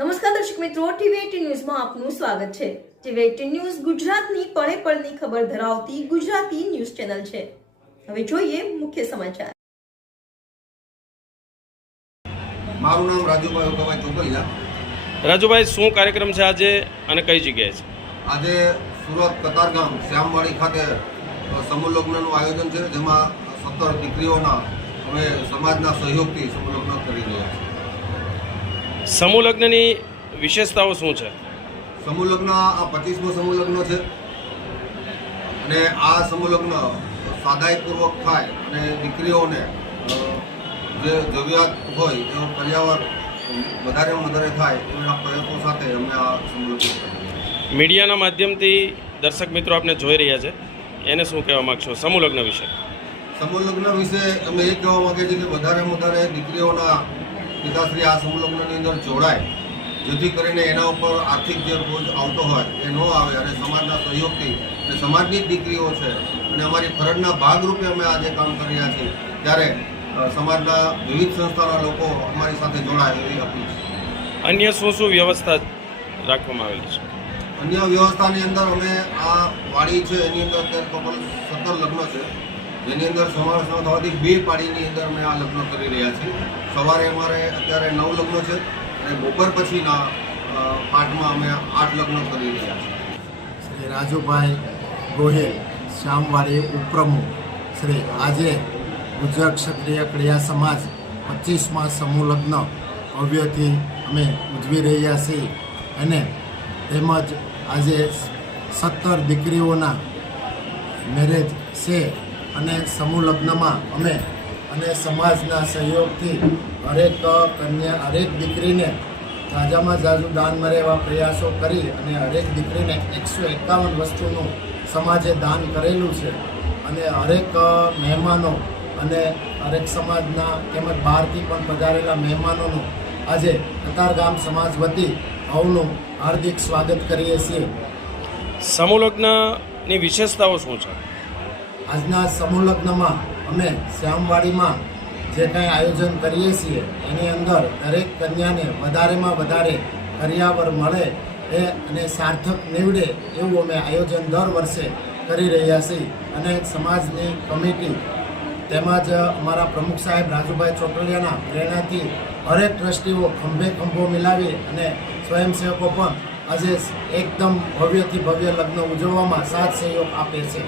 નમસ્કાર દર્શક મિત્રો ટીવી ન્યૂઝમાં આપનું સ્વાગત છે. ટીવી ન્યૂઝ ગુજરાતની પળે પળની ખબર ધરાવતી ગુજરાતી ન્યૂઝ ચેનલ છે. હવે જોઈએ મુખ્ય સમાચાર. મારું નામ રાજુભાઈ ઓકાભાઈ ચોકલિયા રાજુભાઈ શું કાર્યક્રમ છે આજે અને કઈ જગ્યાએ છે? આજે સુરત કતારગામ શ્યામવાડી ખાતે સમૂહ લગ્નનું આયોજન છે જેમાં સત્તર દીકરીઓના અમે સમાજના સહયોગથી સમૂહ લગ્ન કરી રહ્યા છીએ સમૂહ લગ્નની વિશેષતાઓ શું છે? સમૂહ લગ્ન આ પચીસમો સમૂહ લગ્ન છે. અને આ સમૂહ લગ્ન સાદાઈપૂર્વક થાય અને દીકરીઓને જે જરૂરિયાત હોય એવો પર્યાવર વધારેમાં વધારે થાય એના પ્રયત્નો સાથે અમે આ સમૂહ લગ્ન મીડિયાના માધ્યમથી દર્શક મિત્રો આપને જોઈ રહ્યા છે. એને શું કહેવા માગશો? સમૂહ લગ્ન વિશે. સમૂહ લગ્ન વિશે અમે એ કહેવા માંગીએ છીએ કે વધારેમાં વધારે દીકરીઓના પિતાશ્રી આ સંલગ્નની અંદર જોડાય જેથી કરીને એના ઉપર આર્થિક જે બોજ આવતો હોય એ ન આવે અને સમાજના સહયોગથી અને સમાજની દીકરીઓ છે અને અમારી ફરજના ભાગરૂપે અમે આજે કામ કરી રહ્યા છીએ ત્યારે સમાજના વિવિધ સંસ્થાના લોકો અમારી સાથે જોડાય એવી અપીલ છે. અન્ય શું શું વ્યવસ્થા રાખવામાં આવેલી છે? અન્ય વ્યવસ્થાની અંદર અમે આ વાડી છે એની અંદર અત્યારે ટોટલ સત્તર લગ્ન છે. જેની અંદર સમાવેશ ન થવાથી બે પાડીની અંદર અમે આ લગ્ન કરી રહ્યા છીએ. સવારે અમારે અત્યારે નવ લગ્ન છે અને બપોર પછીના પાઠમાં અમે આઠ લગ્ન કરી રહ્યા છીએ. શ્રી રાજુભાઈ ગોહિલ શ્યામવાડી ઉપપ્રમુખ, શ્રી આજે ગુજરાત ક્ષત્રિય ક્રિયા સમાજ પચીસમાં સમૂહ લગ્ન ભવ્યથી અમે ઉજવી રહ્યા છીએ અને તેમજ આજે સત્તર દીકરીઓના મેરેજ છે. અને સમૂહ લગ્નમાં અમે અને સમાજના સહયોગથી હરેક કન્યા, હરેક દીકરીને તાજામાં જાજુ દાન મળે એવા પ્રયાસો કરી અને હરેક દીકરીને એકસો એકાવન વસ્તુનું સમાજે દાન કરેલું છે. અને હરેક મહેમાનો અને હરેક સમાજના તેમજ બહારથી પણ પધારેલા મહેમાનોનું આજે કતારગામ સમાજ વતી અવનું હાર્દિક સ્વાગત કરીએ છીએ. સમૂહ લગ્નની વિશેષતાઓ શું છે? આજના સમૂહ લગ્નમાં અમે શ્યામવાડીમાં જે કાંઈ આયોજન કરીએ છીએ, એની અંદર દરેક કન્યાને વધારેમાં વધારે કરિયાવર મળે એ અને સાર્થક નીવડે એવું અમે આયોજન દર વર્ષે કરી રહ્યા છીએ. અને સમાજની કમિટી તેમજ અમારા પ્રમુખ સાહેબ રાજુભાઈ ચોટલિયાના પ્રેરણાથી હરેક ટ્રસ્ટીઓ ખંભે ખંભો મિલાવી અને સ્વયંસેવકો પણ આજે એકદમ ભવ્યથી ભવ્ય લગ્ન ઉજવવામાં સાથ સહયોગ આપે છે.